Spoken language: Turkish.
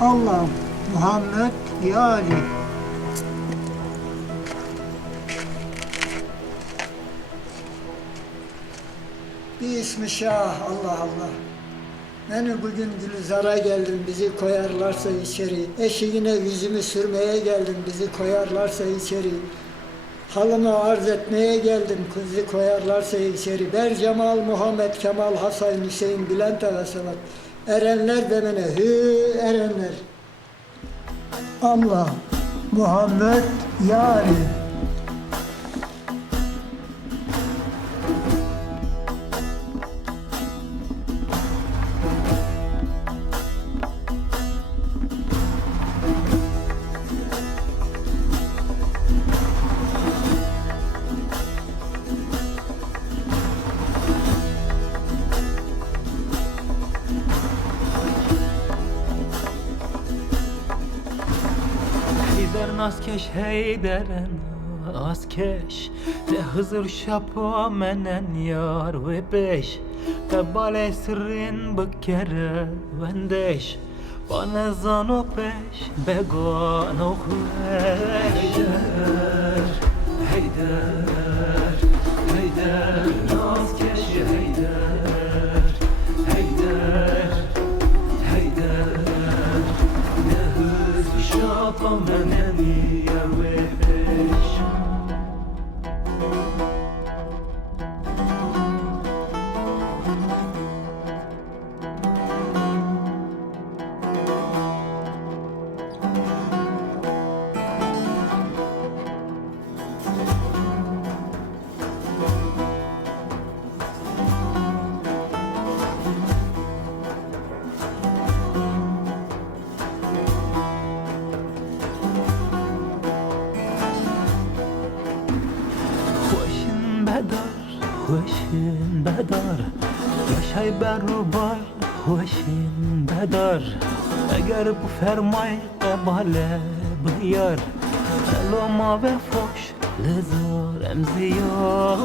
Allah Muhammed ya Ali. Bir ismi Şah, Allah Allah. Beni bugün Gülizar'a geldim, bizi koyarlarsa içeri. Eşiğine yüzümü sürmeye geldim, bizi koyarlarsa içeri. Halımı arz etmeye geldim, bizi koyarlarsa içeri. Bercemal, Muhammed, Kemal, Hasan, Hüseyin, Bülent Ağa Salat. Erenler demene, erenler. Allah, Muhammed, ya Ali. Heyder naskeş heyderen askeş Te hızır şapa menen yar ve peş Te bale sırrin bıkkere vendeş Bana zano peş began okveş Heyder, heyder, heyder Naskeş heyder, heyder, heyder Ne hızır şapa menen yar ve peş خوشین بدار yaşay berbar خوشین بدار اگر بفرمای قباله بیار سلام و فوش لزار امزیار